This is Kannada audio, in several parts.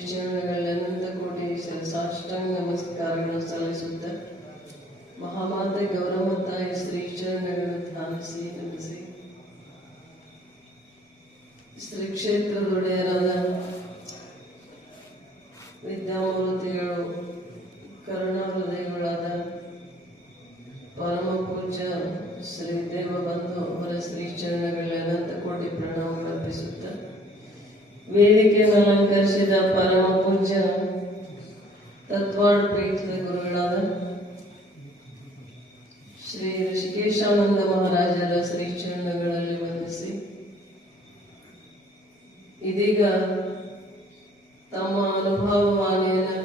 ಅನಂತ ಕೋಟಿ ಸಾಷ್ಟಾಂಗ ನಮಸ್ಕಾರಗಳನ್ನು ಸಲ್ಲಿಸುತ್ತ ಮಹಾಮಾತೆ ಗೌರವ ತಾಯಿ ಶ್ರೀ ಚರಣಗಳನ್ನು ಧ್ಯಾನಿಸಿ. ನಮಿಸಿ ಶ್ರೀ ಕ್ಷೇತ್ರದೊಡೆಯರಾದ ವೇದಿಕೆಯನ್ನು ಅಲಂಕರಿಸಿದ ಪರಮ ಪೂಜ್ಯ ತತ್ವಾಡ್ ಪೀಠದ ಗುರುಗಳಾದ ಶ್ರೀ ಋಷಿಕೇಶಾನಂದ ಮಹಾರಾಜರ ಶ್ರೀ ಚರಣಗಳಲ್ಲಿ ವಂದಿಸಿ, ಇದೀಗ ತಮ್ಮ ಅನುಭವವಾಣಿಯನ್ನು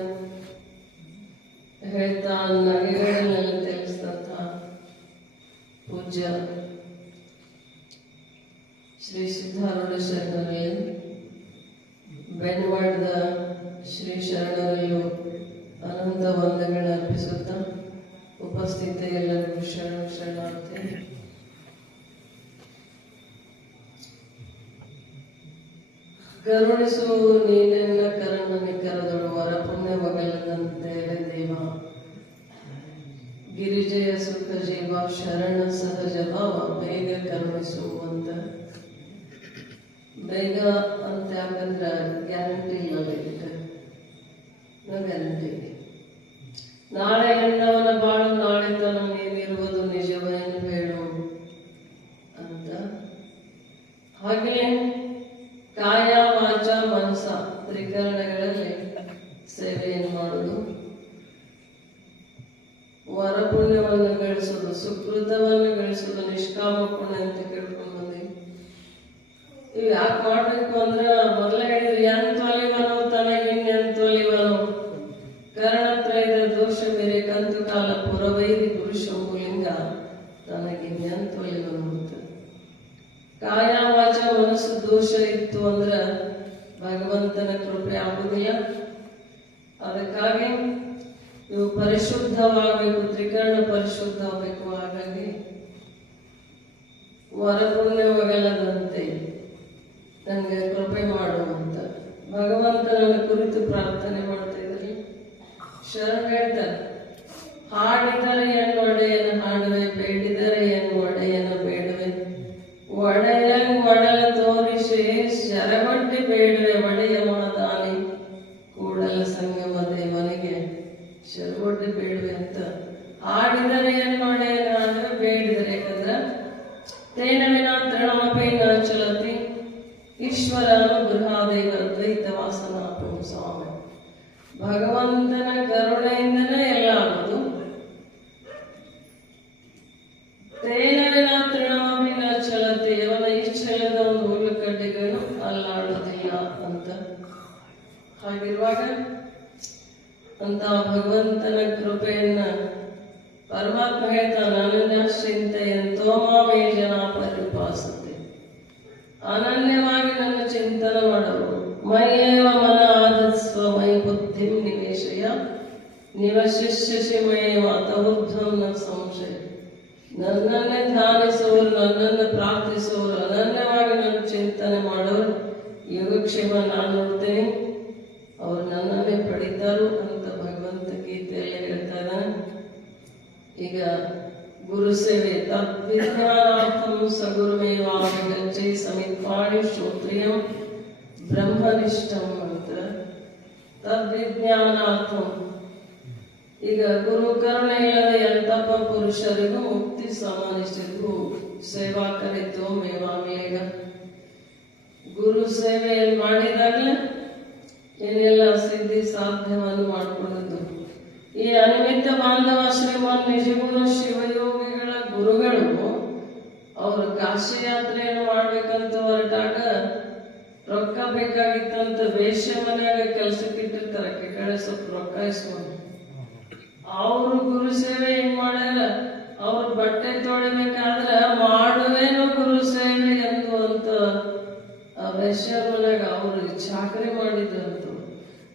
ಹೇಳ್ತಾ ನಗೆಗಳಲ್ಲಿ ತಿಳಿಸಿದಂತಹ ಪೂಜ್ಯ ಶ್ರೀ ಸಿದ್ಧಾರೂಢ ಶರಣರಲ್ಲಿ ಬೆನ್ವಾಡ್ದ ಶ್ರೀ ಶರಣರಲ್ಲೂ ಅನಂತ ವಂದನೆಗಳ ಅರ್ಪಿಸುತ್ತಾ ಉಪಸ್ಥಿತ ಎಲ್ಲರಿಗೂ ಶರಣ ಶರಣಾರ್ಥಿ. ಕರುಣಿಸು ನೀನೆಲ್ಲ ಕರಣ ಕರೆದಳು ವರ ಪುಣ್ಯ ಮಗಲದಂತೇವೆ ದೇವ. ಗಿರಿಜಯ ಸುಖ ಜೀವ, ಶರಣ ಸಹಜ ಭಾವ ಬೇಗ ಕರುಣಿಸು ಅಂತ ಬೇಗ ಅಂತ ಯಾಕಂದ್ರೆ ಗ್ಯಾರಂಟಿ ಇಲ್ಲ ಬೇಕಿದ್ರೆ. ನೋ ಗ್ಯಾರಂಟಿ ನಾಳೆ ಎಂದವನ ಬಾಳು, ನಾಳೆ ತನ ನೀನಿರುವುದು ನಿಜವೇನು ಹೇಳು ಅಂತ. ಹಾಗೆ ಕಾಯ ವಾಚ ಮನಸ ತ್ರಿಕರಣಗಳಲ್ಲಿ ಸೇವೆಯನ್ನು ಮಾಡುವುದು ವರಪುಣ್ಯವನ್ನು ಗಳಿಸೋದು, ಸುಕೃತವನ್ನು ಗಳಿಸುವುದು ನಿಷ್ಕಾಮ ಪುಣ್ಯ ಅಂತ ಕೇಳ್ಕೊಂಡು ಬಂದೀವಿ ಮಾಡ್ಬೇಕು ಅಂದ್ರೆ ಮೊದಲೇ ಹೇಳಿದ್ರಿ ಎಂತ ತನಗಿನ್ ಒಲಿವನು ಕರ್ಣತ್ರಯದ ದೋಷ ಬೇರೆ, ಕಂತು ಕಾಲ ಪುರವೈರಿ ಪುರುಷ ಲಿಂಗ, ತನಗೆ ಒಲಿವನು ಅಂತ. ಕಾಯ ವಾಚ ಮನಸ್ಸು ದೋಷ ಇತ್ತು ಅಂದ್ರೆ ಭಗವಂತನ ಕೃಪೆ ಆಗುದಿಲ್ಲ. ಅದಕ್ಕಾಗಿ ಇವು ಪರಿಶುದ್ಧವಾಗಬೇಕು, ತ್ರಿಕರಣ ಪರಿಶುದ್ಧವಾಗಬೇಕು ಹಾಗಾಗಿ ವರಪುಣ್ಯವಗಲದಂತೆ ನನಗೆ ಕೃಪೆ ಮಾಡು ಅಂತ. ಭಗವಂತನನ್ನು ಕುರಿತು ಪ್ರಾರ್ಥನೆ ಮಾಡ್ತಾ ಇದ್ರಿ. ಶರಣ ಹೇಳ್ತಾರೆ ಹಾಡಿದರೆ ಏನು ಒಡೆಯನ ಯೋಗಕ್ಷೇಮ ನಾನು ನೋಡ್ತೇನೆ. ಅವ್ರು ನನ್ನನ್ನೇ ಪಡಿತಾರು ಅಂತ ಭಗವಂತ ಗೀತೆಯಲ್ಲಿ ಹೇಳ್ತಾ ಇದ್ದಾನೆ ಈಗ ಗುರು ಸೇವೆ ತದ್ವಿಜ್ಞಾನಾರ್ಥಂ ಸಗುರುಮೇವಾಗಚ್ಚೈ ಸಮೀಪಾಣಿ ಶ್ರೋತ್ರಿಯಂ ಬ್ರಹ್ಮನಿಷ್ಠಂ ಅಂತ. ತದ್ವಿಜ್ಞಾನಾರ್ಥಂ. ಈಗ ಗುರು ಕರುಣೆ ಇಲ್ಲದೆ ಎಂತಪ್ಪ ಪುರುಷರಿಗೂ ಮುಕ್ತಿ ಸಮಾನಿಷ್ಠರಿಗೂ ಸೇವಾ ಮೇವಾಮಿ ಮೇವಾಮೇಗ ಗುರು ಸೇವೆ ಮಾಡಿದಾಗ ಏನೆಲ್ಲ ಸಿದ್ಧಿ ಸಾಧ್ಯವನ್ನು ಮಾಡಿಕೊಳ್ಳುವುದು ಈ ಅನಿಮಿತ್ತ ಬಾಂಧವ ಶ್ರೀಮಾನ್ ನಿಜಗುರು ಶಿವಯೋಗಿಗಳ ಗುರುಗಳು ಅವರು ಕಾಶಿ ಯಾತ್ರೆಯನ್ನು ಮಾಡ್ಬೇಕಂತ ಹೊರಟಾಗ ರೊಕ್ಕ ಬೇಕಾಗಿತ್ತಂತ ವೇಷ ಮನೆಯಾಗ ಕೆಲ್ಸಕ್ಕೆ ಇಟ್ಟಿರ್ತಾರೆ ಕಡೆ ಸ್ವಲ್ಪ ರೊಕ್ಕ ಇಸ್ಕೊಂಡು. ಅವರು ಗುರು ಸೇವೆ ಹೆಂಗ್ ಮಾಡ್ಯಾರ? ಅವ್ರ ಬಟ್ಟೆ ತೊಳಿಬೇಕಾದ್ರೆ ಮಾಡುವೇನು ಆ ವೇಶ್ಯರ ಅವರು ಚಾಕರಿ ಮಾಡಿದ್ರಂತು.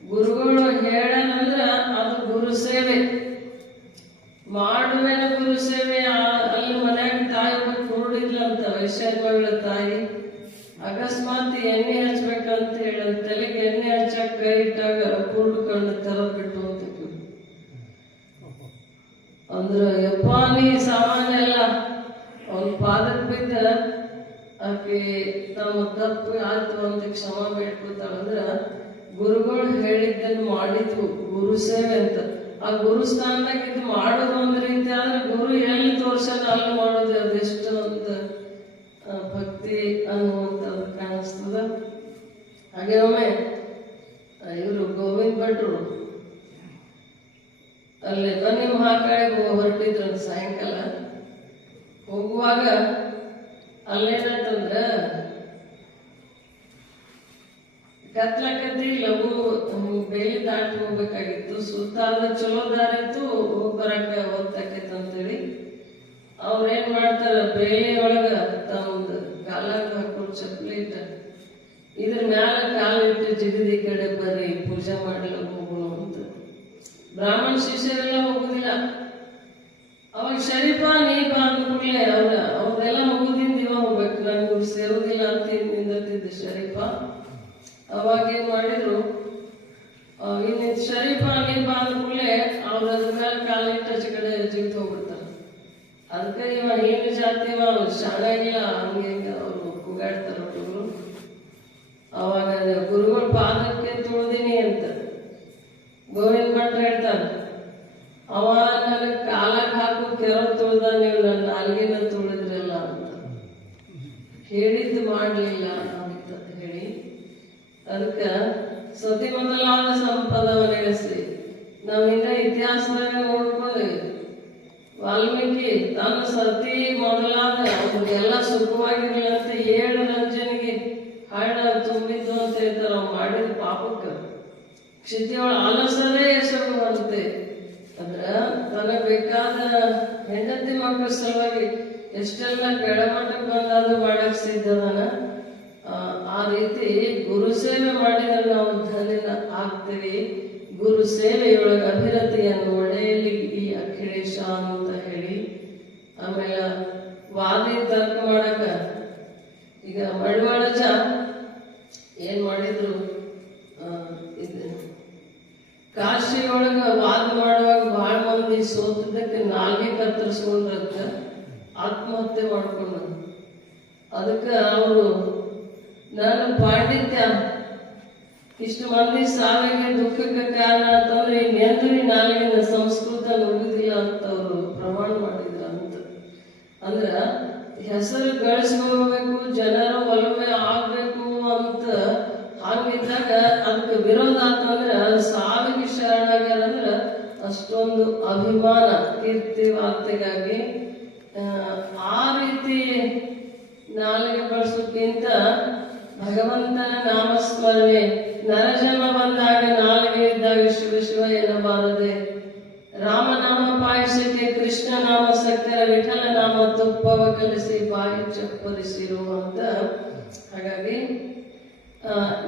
ಗುರುಗಳು ಹೇಳ್ಯಾರಂದ್ರ ಅದು ಗುರು ಸೇವೆ. ಮಾಡುವೇನ ಗುರು ಸೇವೆ ಅಲ್ಲಿ ಮನ್ಯಾಗ ತಾಯಿ ಅಂತ ವೈಶಾಲ್ಯ ತಾಯಿ. ಅಕಸ್ಮಾತ್ ಎಣ್ಣೆ ಹಚ್ಬೇಕಂತ ಹೇಳಿ ತಲೆಗೆ ಎಣ್ಣೆ ಹಚ್ಚಕ್ ಕೈ ಇಟ್ಟಾಗ ಕೂಡ್ಕೊಂಡು ತರ ಬಿಟ್ಟು ಹೋಗ್ತಿದ್ವು ಅಂದ್ರ ಯಪ್ಪ ಸಾಮಾನ್ಯ ಅಲ್ಲ, ಅವ್ನ ಪಾದಕ್ ಬಿದ್ದ ಆಕೆ ತಮ್ಮ ತಪ್ಪು ಆಯ್ತು ಅಂತ ಕ್ಷಮ ಬೇಡ್ಕೊತಾಳಂದ್ರ ಗುರುಗಳು ಹೇಳಿದ್ದನ್ನು ಮಾಡಿದ್ವು ಗುರು ಸೇವೆ ಅಂತ. ಆ ಗುರು ಸ್ಥಾನದಾಗ ಇದು ಮಾಡೋದು ಒಂದ್ ರೀತಿ ಆದ್ರೆ ಗುರು ಎಲ್ಲಿ ತೋರ್ಸಲ್ಲ ಅಲ್ಲಿ ಮಾಡೋದು ಅದೆಷ್ಟು ಅಂತ ಭಕ್ತಿ ಅನ್ನುವಂಥದ್ದು ಕಾಣಿಸ್ತದ. ಹಾಗೆ ಒಮ್ಮೆ ಇವರು ಗೋವಿಂದ ಭಟ್ರು, ಅಲ್ಲಿ ಬನ್ನಿ ಮಹಾಕಾಳಿಗೆ ಹೊರಟಿದ್ರು ಸಾಯಂಕಾಲ. ಹೋಗುವಾಗ ಅಲ್ಲೇನಂತಂದ್ರ ಕತ್ಲಕತ್ತಿ ಲಘು ಬೇಲಿ ದಾಟಿ ಹೋಗ್ಬೇಕಾಗಿತ್ತು. ಸುತ್ತ ಆದ್ರೆ ಚಲೋ ದಾರಿತ್ತು ಹೋಗ್ ಬರಕ ಒತ್ತಾಕೈತೆ ಅಂತೇಳಿ. ಅವ್ರೇನ್ ಮಾಡ್ತಾರ ಬೇಲಿ ಒಳಗ ತಮ್ದು ಕಾಲಾಗ ಹಾಕೊಂಡು ಚಪ್ಪಲಿ ಇಟ್ಟ. ಇದ್ರ ಮ್ಯಾಲ ಕಾಲಿಟ್ಟು ಜಿಗಿದಿ ಕಡೆ ಬರ್ರಿ, ಪೂಜೆ ಮಾಡ್ಲಿಕ್ಕೆ ಹೋಗೋಣ ಅಂತ. ಬ್ರಾಹ್ಮಣ ಶಿಷ್ಯರೆಲ್ಲ ಹೋಗುದಿಲ್ಲ. ಅವಾಗ ಶರೀಫ ನೀ ಬಾ ಅಂದ್ಕೂಡ್ಲೆ ಅವ್ರ ಅವ್ರೆಲ್ಲ ಮುಗುದಿಂದ ಇವ ಹೋಗ್ಬೇಕು ನಂಗೆ ಸೇರುದಿಲ್ಲ ಅಂತ ನಿಂದಿರ್ತಿದ್ದ ಶರೀಫ ಅವಾಗ ಏನ್ ಮಾಡಿದ್ರು ಆ, ಇನ್ನು ಶರೀಫ ನೀ ಬಾ ಅಂದ್ಕೂಡ್ಲೆ ಅವ್ರ ಅದ್ರ ಮೇಲೆ ಕಾಲಿಟ್ಟು ಆಚೆ ಕಡೆ ಜಿಗಿದು ಹೋಗ್ಬಿಡ್ತಾರ ಅದಕ್ಕೆ ಇವ ಏನು ಜಾತಿ ಇವ ಅವ್ನು ಶಾಣ ಇಲ್ಲ ಹಂಗೆ ಹಿಂಗೆ ಅವ್ರು ಕೂಗಾಡ್ತಾರ ಹುಡುಗರು ಅವಾಗ ಗುರುಗಳ ಪಾದಕ್ಕೆ ತುಳಿದೀನಿ ಅಂತ ಗೋವಿಂದ ಭಟ್ರು ಹೇಳ್ತಾನೆ ಅವ ನನಗೆ ಕಾಲಕ್ಕೆ ಹಾಕು ಕೆರವು ತುಳಿದ ನೀವು ನನ್ನ ನಾಲ್ಗಿನ ತುಳಿದ್ರಲ್ಲ ಅಂತ ಹೇಳಿದ್ದು ಮಾಡಲಿಲ್ಲ ಅಂತ ಹೇಳಿ ಅದಕ್ಕೆ ಸತಿ ಮೊದಲಾದ ಸಂಪದವ ನೆನೆಸಿ ನಾವು ಇನ್ನ ಇತಿಹಾಸದಾಗ ನೋಡ್ಕೊಳ್ಳಿ. ವಾಲ್ಮೀಕಿ ತನ್ನ ಸತಿ ಮೊದಲಾದ ಅವ್ರಿಗೆಲ್ಲ ಸುಖವಾಗಿರ್ಲಿ ಅಂತ ಏಳು ನಂಜನಿಗೆ ಹಣ ತುಂಬಿದ್ದು ಅಂತ ಹೇಳ್ತಾರೆ ಅವ್ರು ಮಾಡಿದ ಪಾಪಕ್ಕೆ. ಕ್ಷಿತಿಯೊಳ ಆಲಸರೇ ಹೆಸರು ಬರುತ್ತೆ ಅಂದ್ರ ತನಗೆ ಬೇಕಾದ ಹೆಂಡತಿ ಮಕ್ಕಳ ಸಲುವಾಗಿ ಎಷ್ಟೆಲ್ಲ ಕೆಳಮಟ್ಟಕ್ಕೆ ಬಂದಾದ್ರೂ ಮಾಡಕ್ ಸಿದ್ಧದನ ಆ, ರೀತಿ ಗುರು ಸೇವೆ ಮಾಡಿದ್ರೆ ನಾವು ಧನ್ಯನ ಆಗ್ತೀವಿ. ಗುರು ಸೇವೆಯೊಳಗೆ ಅಭಿರತಿಯನ್ನು ಒಡೆಯಲಿ ಈ ಅಖಿಲೇಶ ಅಂತ ಹೇಳಿ. ಆಮೇಲೆ ವಾದಿ ತರ್ಕ ಮಾಡಕ ಈಗ ಮಡಿವಾಳಜ ಏನ್ ಮಾಡಿದ್ರು? ಕಾಶಿ ಒಳಗ ವಾದ ಮಾಡುವಾಗ ಬಹಳ ಮಂದಿ ಸೋತಿದ್ದಕ್ಕೆ ನಾಲ್ಗೆ ಕತ್ತರಿಸ್ಕೊಂಡ್ರಕ್ಕ ಆತ್ಮಹತ್ಯೆ ಮಾಡ್ಕೊಂಡ್ರು. ಅದಕ್ಕೆ ಅವರು ನನ್ನ ಪಾಂಡಿತ್ಯ. ಇಷ್ಟು ಮಂದಿ ಸಾವಿಗೆ ದುಃಖಕ್ಕೆ ಕಾರಣ ಅಂತಂದ್ರೆ ಇನ್ನೆಂದೂ ಈ ನಾಲ್ಗಿನ ಸಂಸ್ಕೃತ ನುಡಿದಿಲ್ಲ ಅಂತ ಅವರು ಪ್ರಮಾಣ ಮಾಡಿದ್ರ ಅಂತ. ಅಂದ್ರ ಹೆಸರು ಗಳಿಸ್ಕೋಬೇಕು ಜನರ ಒಲವೆ ಆಗ್ಬೇಕು ಅಂತ ಹಂಗಿದ್ದಾಗ ಅದಕ್ಕೆ ವಿರೋಧ ಅಂತಂದ್ರ ಸಾವಿಗೆ ಶರಣಾಗ್ಯಾರ ಅಂದ್ರೆ ಅಷ್ಟೊಂದು ಅಭಿಮಾನ, ಕೀರ್ತಿ, ವಾರ್ತೆಗಾಗಿ ಆ, ಆ ರೀತಿ ನಾಲಿಗೆ ಬಳಸೋಕ್ಕಿಂತ ಭಗವಂತನ ನಾಮಸ್ಮರಣೆ ನರಜನ್ಮ ಬಂದಾಗ ನಾಲ್ಗೆ ಇದ್ದಾಗ ಶಿವ ಶಿವ ಎನ್ನಬಾರದೆ. ರಾಮನಾಮ ಪಾಯಸಕ್ಕೆ ಕೃಷ್ಣ ನಾಮ ಸತ್ಯರ ವಿಠಲ ನಾಮ ತುಪ್ಪವ ಕಲಿಸಿ ಬಾಯಿ ಚಪ್ಪರಿಸಿರು ಅಂತ. ಹಾಗಾಗಿ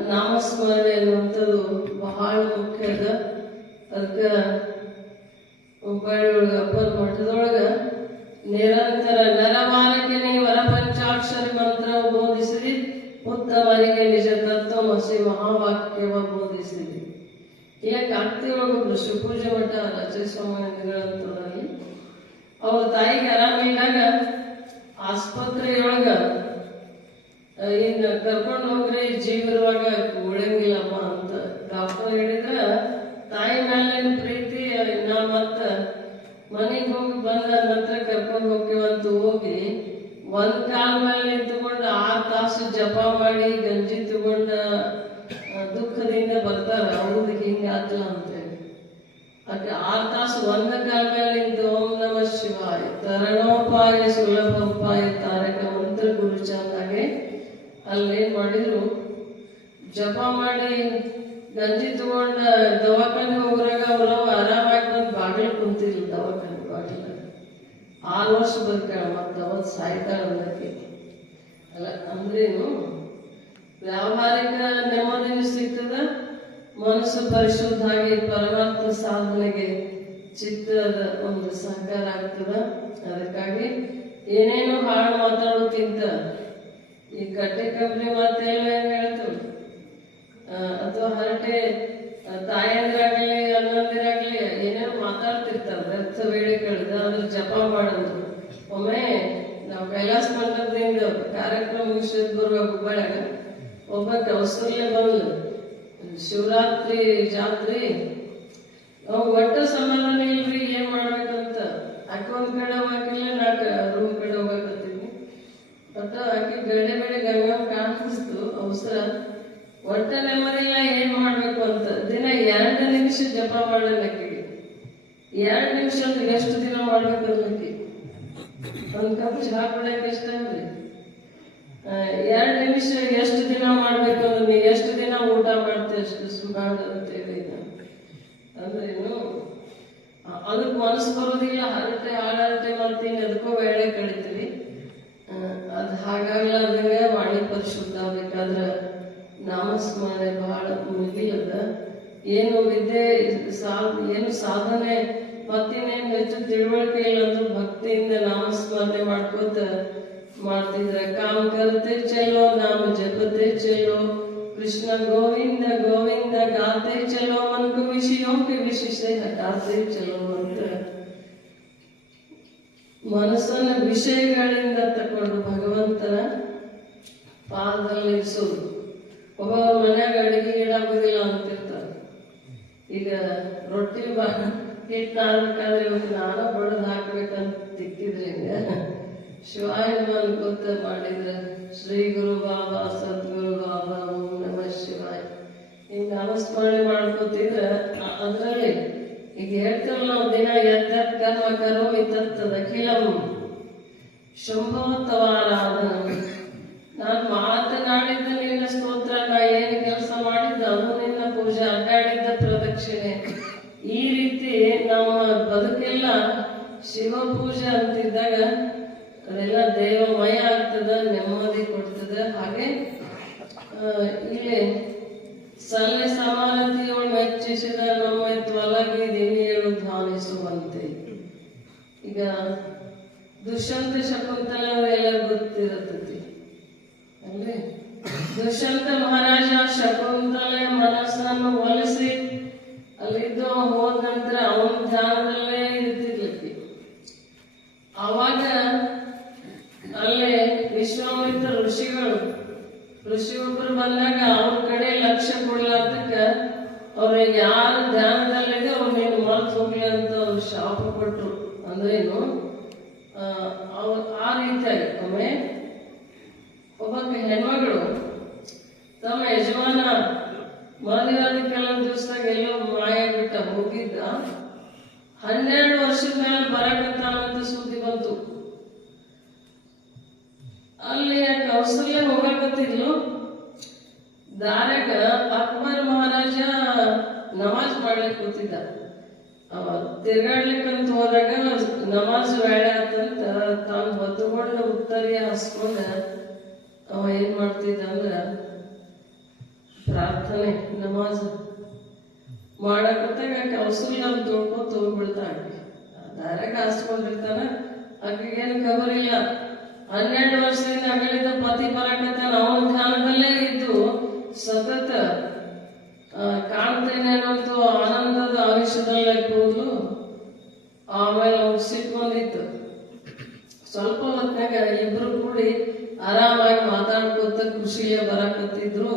ನಾಮಸ್ಮರಣೆ ಅನ್ನುವಂಥದ್ದು ಬಹಳ ಮುಖ್ಯದ ಅದಕ್ಕೆ ಹುಬ್ಬಳ್ಳಿ ಒಳಗ ಮಠದೊಳಗ ನಿರಂತರ ನರವಾರಕ್ಕೆ ನೀವು ವರಪಂಚಾಕ್ಷರಿ ಮಂತ್ರ ಬೋಧಿಸಿರಿ. ಉತ್ತಮರಿಗೆ ನಿಜ ತತ್ವಮಸಿ ಮಹಾವಾಕ್ಯವ ಬೋಧಿಸಿರಿ ಇಲ್ಲ ಕಾರ್ತಿಯೊಳಗೊಬ್ರು ಶಿವಪೂಜೆ ಮಠ ರಚಯಿಸುವಂತದಲ್ಲಿ ಅವ್ರ ತಾಯಿಗೆ ಆರಾಮಿಲ್ದಾಗ ಆಸ್ಪತ್ರೆಯೊಳಗ ಇನ್ನು ಕರ್ಕೊಂಡು ಹೋಗ್ರಿ ಜೀವಿರುವಾಗ ಉಳಂಗಿಲ್ಲಮ್ಮ ಅಂತ ಡಾಕ್ಟರ್ ಹೇಳಿದ್ರ, ತಾಯಿ ಮೇಲಿನ ಪ್ರೀತಿ ನಾ ಮತ್ತ ಮನೆಗೆ ಹೋಗಿ ಬಂದ ನಂತರ ಕರ್ಕೊಂಡು ಹೋಗ್ತೀವಂತ ಹೋಗಿ ಒಂದ್ ಕಾಲ ಮೇಲೆ ನಿಂತ್ಕೊಂಡು ತಾಸು ಜಪ ಮಾಡಿ ಗಂಜಿ ತಗೊಂಡ ದುಃಖದಿಂದ ಬರ್ತಾರ. ಅವ್ರದ್ದು ಹಿಂಗೆ ಅಂತ ಹೇಳಿ. ಅದಕ್ಕೆ ಆರು ತಾಸು ಒಂದ ಕಾಲ ಮೇಲೆ ನಿಂತು ಓಂ ನಮ ಶಿವಾಯ. ತರಣೋಪಾಯ ಸುಲಭೋಪಾಯ ತಾರಕ ಮಂತ್ರ ಗುರು ಚಂದಾಗೆ ಅಲ್ಲಿ ಏನ್ ಮಾಡಿದ್ರು. ಜಪ ಮಾಡಿ ಗಂಜಿ ತಗೊಂಡ ದವಾಖಾನೆ ಹೋಗ್ರಾಗ ಅವ್ರ ಆರಾಮಾಗಿ ಬಂದು ಬಾಗಿಲು ಕುಂತಿದ್ರು ದವಾಖಾನೆ ಬಾಗಿಲ ಆರು ವರ್ಷ ಬದುಕಾಳ ಮತ್ತೆ ಅವತ್ತು ಸಾಯ್ತಾಳ ಅನ್ನಕ್ಕೆ ಅಲ್ಲ, ಅಂದ್ರೇನು? ವ್ಯಾವಹಾರಿಕ ನೆಮ್ಮದಿನೂ ಸಿಗ್ತದ, ಮನಸ್ಸು ಪರಿಶುದ್ಧ ಆಗಿ ಪರಮಾತ್ಮ ಸಾಧನೆಗೆ ಚಿತ್ತದ ಒಂದು ಸಹಕಾರ ಆಗ್ತದ? ಅದಕ್ಕಾಗಿ ಏನೇನು ಹಾಳು ಮಾತಾಡೋಕ್ಕಿಂತ ಈ ಕಟ್ಟೆ ಕಂಪ್ನಿ ಮಾತೆಲ್ಲ ಹೇಳ್ತು ಅಥವಾ ಹರಟೆ ತಾಯಂದಿರಾಗ್ಲಿ, ಅಣ್ಣಂದಿರಾಗ್ಲಿ ಏನೇನು ಮಾತಾಡ್ತಿರ್ತಾರೆ, ವ್ಯರ್ಥ ವೇಳೆ ಕಳೆದ ಅದ್ರ ಜಪ ಮಾಡೋದು ಒಮ್ಮೆ ಕೈಲಾಸ ಮಂಟಪದಿಂದ ಕಾರ್ಯಕ್ರಮ ಮುಗಿಸಿದ್ ಬರುವಾಗ ಹುಬ್ಬಳ್ಳಿಗೆ ಒಬ್ಬ ಕೌಸಲ್ಯ ಬಂದು ಶಿವರಾತ್ರಿ ಜಾತ್ರೆ. ನಾವು ಒಟ್ಟ ಸಮಾಧಾನ ಇಲ್ರಿ, ಏನ್ ಮಾಡ್ಬೇಕಂತ. ಆಕೆ ಒಂದ್ ಕಡೆ ಹೋಗಕ್ಕಿಲ್ಲ ನಾಲ್ಕು ರೂಮ್ ಕಡೆ ಹೋಗಕತ್ತೀನಿ ಒಟ್ಟ ಆಕೆ ಬೇಳೆ ಬೆಳೆ ಗಂಗಾ ಕಾಣಿಸ್ತು ಅವಸರ. ಒಟ್ಟ ನೆಮ್ಮದಿಲ್ಲ ಏನ್ ಮಾಡ್ಬೇಕು ಅಂತ. ದಿನ ಎರಡು ನಿಮಿಷ ಜಪ ಮಾಡಲಕ್ಕಿಗೆ ಎರಡು ನಿಮಿಷ ಎಷ್ಟು ದಿನ ಮಾಡ್ಬೇಕು ಅನ್ನಕ್ಕೆ ಒಂದ್ ಕಪ್ ಚಹಾ ಕುಡಿಯಕ್ಕೆ ಎಷ್ಟ ಅಂದ್ರಿ ಎರಡು ನಿಮಿಷ ಎಷ್ಟು ದಿನ ಮಾಡ್ಬೇಕು ಅಂದ್ರೆ ನೀ ಎಷ್ಟು ದಿನ ಊಟ ಮಾಡ್ತೀವಿ ಅಷ್ಟು ಸುಮಾರು ಅಂತ ಹೇಳಿ ಅಂದ್ರೆ ಏನು ಅ- ಅದಕ್ಕೆ ಮನಸ್ಸು ಬರೋದಿಲ್ಲ ಹರಟೆ ಹಾಳಾರಟೆ ಮಾಡ್ತೀನಿ ಅದಕ್ಕೂ ವೇಳೆ ಕಳಿತೀವಿ ಅದು ಹಾಗಾಗ್ಲಾರ್ದಂಗೆ ವಾಣಿ ಪರಿಶುದ್ಧ ಆಗ್ಬೇಕಾದ್ರೆ ನಾಮಸ್ಮರಣೆ ಬಹಳ ಮುಗಿಲದ ಏನು ವಿದ್ಯೆ ಏನು ಸಾಧನೆ ಮತ್ತಿನ್ನೇನು ಹೆಚ್ಚು ತಿಳುವಳಿಕೆ ಇಲ್ಲ ಅಂದ್ರೆ ಭಕ್ತಿಯಿಂದ ನಾಮ ಸ್ಮರಣೆ ಮಾಡ್ಕೋತ ಮಾಡ್ತಿದ್ರೆ, ಕಾಮ್ ಕಲ್ತೆ ಚಲೋ, ನಾಮ ಜಪತೆ ಚಲೋ, ಕೃಷ್ಣ ಗೋವಿಂದ ಗೋವಿಂದ ಗಾತೆ ಚಲೋ, ಮನ್ಕು ವಿಷಯಕ್ಕೆ ವಿಶೇಷ ಗಾತೆ ಚಲೋ ಅಂತ. ಮನಸ್ಸನ್ನ ವಿಷಯಗಳಿಂದ ತಕೊಂಡು ಭಗವಂತನ ಪಾದಲ್ಲಿರಿಸೋದು. ಒಬ್ಬ ಮನ್ಯಾಗ ಅಡಿಗೆ ಇಡಾಗೋದಿಲ್ಲ ಅಂತ ಈಗ ರೊಟ್ಟಿ ಹಿಟ್ಟು ಆಗ್ಬೇಕಾದ್ರೆ ಇವತ್ತು ನಾನು ಬಡದು ಹಾಕ್ಬೇಕಂತ ತಿಕ್ಕಿದ್ರಿಂದ ಶಿವಾಯ ಕೂತ ಮಾಡಿದ್ರೆ ಶ್ರೀ ಗುರು ಬಾಬಾ, ಸದ್ಗುರು ಬಾಬಾ, ಓಂ ನಮ ಶಿವಾಯ. ಹಿಂಗ ನಾಮಸ್ಮರಣೆ ಮಾಡ್ಕೋತಿದ್ರೆ ಅದರಲ್ಲಿ ಈಗ ಹೇಳ್ತೇವಲ್ಲ ನಾವು ದಿನ ಎತ್ತ ಕರ್ಮ ಕರೋಮಿ ಇತ್ತದ ಕಿಲಂ ಶಂಭವತ್ತವಾರಾಧನ. ನಾನು ಮಾತನಾಡಿದ್ದ ಶಿವ ಪೂಜೆ ಅಂತಿದ್ದಾಗ ಅದೆಲ್ಲ ದೇವಮಯ ಆಗ್ತದ, ನೆಮ್ಮದಿ ಕೊಡ್ತದ. ಹಾಗೆ ಇಲ್ಲಿ ಸಲ್ಲೆ ಸಮಾನತೆಯು ಮೆಚ್ಚಿಸಿದ ನಮ್ಮ ತ್ವಲಗಿ ದಿನಿಯನ್ನು ಧ್ವಾನಿಸುವಂತೆ ಈಗ ದುಷ್ಯಂತ ಶಕುಂತಲ ಎಲ್ಲ ಗೊತ್ತಿರತೈತಿ ಅಂದ್ರೆ ದುಷ್ಯಂತ ಮಹಾರಾಜ ಅಂದ್ರೇನು ಆ, ರೀತಿಯಾಗಿ ಒಮ್ಮೆ ಒಬ್ಬ ಹೆಣ್ಮಗಳು ತಮ್ಮ ಯಜಮಾನ ಮದುವೆಯಾದ ಕೆಲವು ದಿವಸದಾಗ ಎಲ್ಲೋ ಮಾಯ ಬಿಟ್ಟ ಹೋಗಿದ್ದ ಹನ್ನೆರಡು ವರ್ಷದ ಮೇಲೆ ಬರಕತ್ತಾನಂತ ಸುದ್ದಿ ಬಂತು. ಅಲ್ಲಿ ಕೌಸಲ್ಯ ಹೋಗಕತ್ತಿದ್ಲು? ದಾರ್ಯಾಗ ಅಕ್ಬರ್ ಮಹಾರಾಜ ನಮಾಜ್ ಮಾಡ್ಲಿಕ್ಕೆ ಕೂತಿದ್ದ. ತಿರ್ಗಾಡ್ಲಿಕ್ಕಂತ ಹೋದಾಗ ನಮಾಜ್ ವೇಳೆ ಆತಂತ ತಾನು ಹೊತ್ತುಕೊಂಡು ಉತ್ತರಿ ಹಸ್ಕೊಂಡ ಅವ ಏನ್ ಮಾಡ್ತಿದ್ದ ಅಂದ್ರ ಪ್ರಾರ್ಥನೆ, ನಮಾಜ್ ಮಾಡಕತ್ತಾಗ ಕೌಸಲ್ಯ ಅವ್ನು ತೊಳ್ಕೊತ ಹೋಗ್ಬಿಡ್ತಾಳ ಡೈರೆಕ್ಟ್ ಹಾಸ್ಕೊಂಡಿರ್ತಾನ. ಆಕೆಗೇನು ಖಬರ್ ಇಲ್ಲ ಹನ್ನೆರಡು ವರ್ಷದಿಂದ ಅಗಲಿದ ಪತಿ ಬರಕತ್ತಾನ ಅವನ ಧ್ಯಾನದಲ್ಲೇ ಇದ್ದು ಸತತ ಕಾಣ್ತೇನೆ ಅನ್ನೋದು ಆನಂದದ ಆವೇಶದಲ್ಲೇ ಕೂದಲು ಆಮೇಲೆ ಅವ್ರು ಬಂದಿತ್ತು ಸ್ವಲ್ಪ ಹೊತ್ನಾಗ ಇಬ್ರು ಕೂಡಿ ಆರಾಮಾಗಿ ಮಾತಾಡ್ಕೊತ ಖುಷಿಯ ಬರಕತ್ತಿದ್ರು.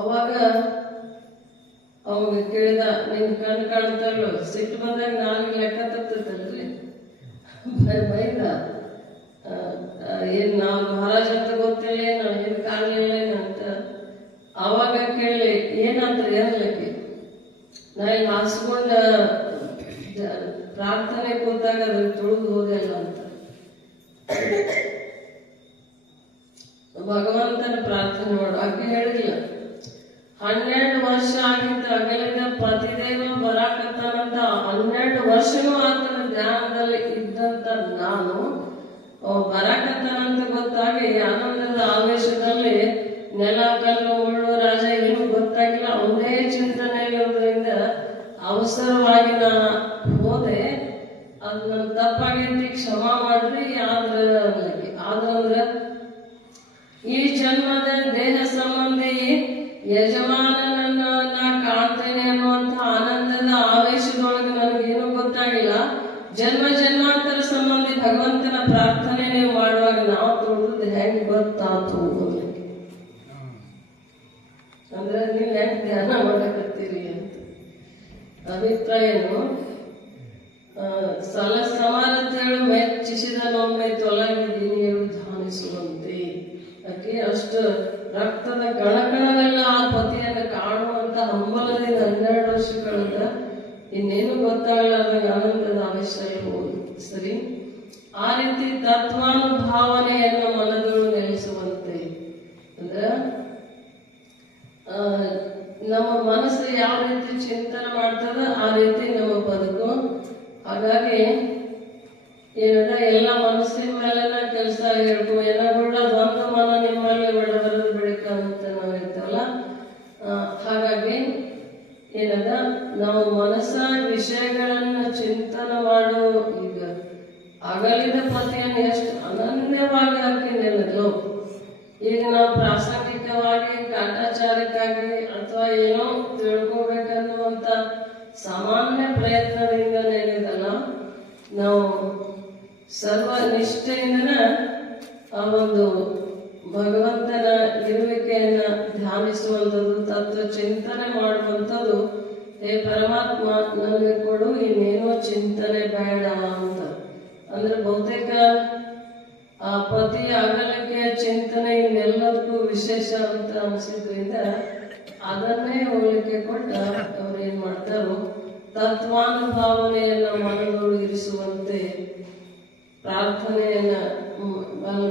ಅವಾಗ ಅವಾಗ ಕೇಳಿದ, ನಿನ್ ಕಣ್ ಕಾಣ್ತಲ್ಲ, ಸಿಟ್ಟು ಬಂದಾಗ ನಾನು ಲೆಕ್ಕ ತತ್ತಲ್ರಿ ಬೈದ ಏನ್ ನಾವು ಮಹಾರಾಜ ಅಂತ ಗೊತ್ತಿಲ್ಲ ನಾನು ಏನ್ ಕಾಣ್ಲಿಲ್ಲ ಏನ್ ಅಂತ ಅವಾಗ ಹಾಸ್ಕೊಂಡ ಜ- ಪ್ರಾರ್ಥನೆ ಕೂತಾಗ ಅದನ್ನ ತೊಳೆದು ಹೋಗಲ್ಲ ಅಂತ. ಭಗವಂತನ ಪ್ರಾರ್ಥನೆ ಮಾಡು. ಆಕೆ ಹೇಳಿಲ್ಲ. ಹನ್ನೆರಡು ವರ್ಷ ಆಗಿದ್ದ ಅಗಲಿದ ಪತಿದೇವ ಬರಾಕತ್ತಾನಂತ ಹನ್ನೆರಡು ವರ್ಷನೂ ಆತನ ಧ್ಯಾನದಲ್ಲಿ ಇದ್ದಂತ ನಾನು ಬರಾಕತ್ತಾನಂತ ಅಭಿಪ್ರಾಯನು ಸಲ ಸಮಾನತೆಗಳು ಮೆಚ್ಚಿಸಿದನೊಮ್ಮೆ ತೊಲಗಿ ನೀರು ಧಾನಿಸುವಂತೆ ಯಾಕೆ? ಅಷ್ಟು ರಕ್ತದ ಕಣಕಣವೆಲ್ಲ ಆ ಪತಿಯನ್ನು ಕಾಣುವಂತ ಹಂಬಲದಿಂದ ಹನ್ನೆರಡು ವರ್ಷಗಳಿಂದ ಇನ್ನೇನು ಗೊತ್ತಾಗಲಾರ್ದಾಗ ಆನಂದದ ಆವೇಶದಲ್ಲಿ ಹೋಗಿ ಸರಿ ಆ ರೀತಿ ತತ್ವಾನುಭಾವನೆಯನ್ನು ಮನದೊಳು ನೆಲೆಸುವಂತೆ ಅಂದ್ರೆ ಆ, ನಮ್ಮ ಮನಸ್ಸು ಯಾವ ರೀತಿ ಚಿಂತನೆ ಮಾಡ್ತದ ಆ ರೀತಿ ನಮ್ಮ ಬದುಕು ಹಾಗಾಗಿ ಏನದ ಎಲ್ಲ ಮನಸ್ಸಿನ ಮೇಲೆನ ಕೆಲಸ ಚಿಂತನೆ ಮಾಡುವಂಥದ್ದು, ಹೇ ಪರಮಾತ್ಮ, ನನಗೆ ಕೊಡು, ಇನ್ನೇನೋ ಚಿಂತನೆ ಬೇಡ ಅಂತ. ಅಂದರೆ ಬಹುತೇಕ, ಆ ಪತಿ ಅಗಲಿಕೆಯ ಚಿಂತನೆ ಇನ್ನೆಲ್ಲದಕ್ಕೂ ವಿಶೇಷ ಅಂತ ಅನಿಸಿದ್ರಿಂದ, ಅದನ್ನೇ ಹೋಲಿಕೆ ಕೊಟ್ಟ ಅವ್ರು ಏನು ಮಾಡ್ತಾರೋ, ತತ್ವಾನುಭಾವನೆಯನ್ನ ಮನದೊಳಗೆ ಇರಿಸುವಂತೆ ಪ್ರಾರ್ಥನೆಯನ್ನ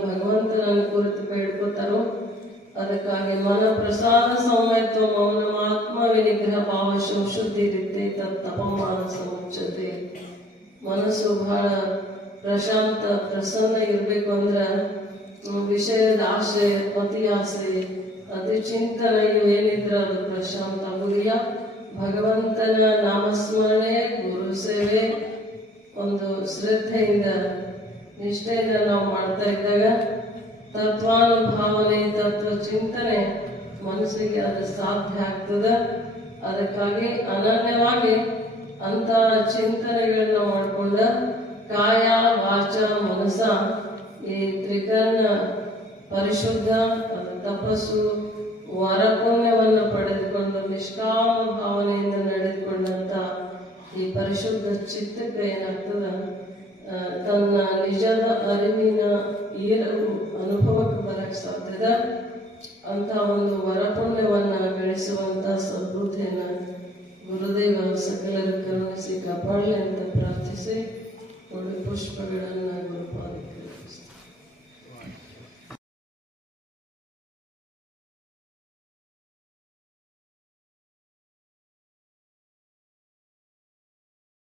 ಭಗವಂತನನ್ನು ಕುರಿತು ಬೇಡ್ಕೋತಾರೋ ಅದಕ್ಕಾಗಿ ಮನ ಪ್ರಸಾದ ಸೌಮ್ಯತ್ವ ಮೌನ ಆತ್ಮ ವಿನಿಗ್ರಹ ಭಾವ ಶುದ್ಧಿ ರೀತಿ ತಪಮಾನ ಸಮುಚ್ಚತೆ. ಮನಸ್ಸು ಬಹಳ ಪ್ರಶಾಂತ, ಪ್ರಸನ್ನ ಇರಬೇಕು ಅಂದ್ರೆ ವಿಷಯದ ಆಸೆ, ಪತಿ ಆಸೆ ಅತಿ ಚಿಂತನೆ ಏನಿದ್ರೆ ಅದು ಪ್ರಶಾಂತ ಆಗುದಿಲ್ಲ ಭಗವಂತನ ನಾಮಸ್ಮರಣೆ, ಗುರು ಸೇವೆ, ಒಂದು ಶ್ರದ್ಧೆಯಿಂದ ನಿಷ್ಠೆಯಿಂದ ನಾವು ಮಾಡ್ತಾ ಇದ್ದಾಗ ತತ್ವಾನುಭಾವನೆ ತತ್ವ ಚಿಂತನೆ ಮನಸ್ಸಿಗೆ ಅದು ಸಾಧ್ಯ ಆಗ್ತದ. ಅದಕ್ಕಾಗಿ ಅನನ್ಯವಾಗಿ ಅಂತ ಚಿಂತನೆಗಳನ್ನ ಮಾಡಿಕೊಂಡ ಕಾಯ, ವಾಚ ಮನಸ ಈ ತ್ರಿಕರಣ ಪರಿಶುದ್ಧ ತಪಸ್ಸು, ವರಪುಣ್ಯವನ್ನು ಪಡೆದುಕೊಂಡು ನಿಷ್ಕಾಮ ಭಾವನೆಯಿಂದ ನಡೆದುಕೊಂಡಂತ ಈ ಪರಿಶುದ್ಧ ಚಿತ್ತಕ್ಕೆ ಏನಾಗ್ತದ ತನ್ನ ನಿಜದ ಅರಿವಿನ ಈರವು ಅನುಭವಕ್ಕೆ ಬರಕ್ಕೆ ಸಾಧ್ಯದ ಅಂತ ಒಂದು ವರಪುಣ್ಯವನ್ನ ಬೆಳೆಸುವಂತ ಸದ್ಬುದ್ಧಿಯನ್ನ ಗುರುದೇವ ಸಕಲರು ಕರುಣಿಸಿ ಕಾಪಾಡಲಿ ಅಂತ ಪ್ರಾರ್ಥಿಸಿ ಒಳ್ಳೆ ಪುಷ್ಪಗಳನ್ನ ಗುರುಪಾಲಿಕ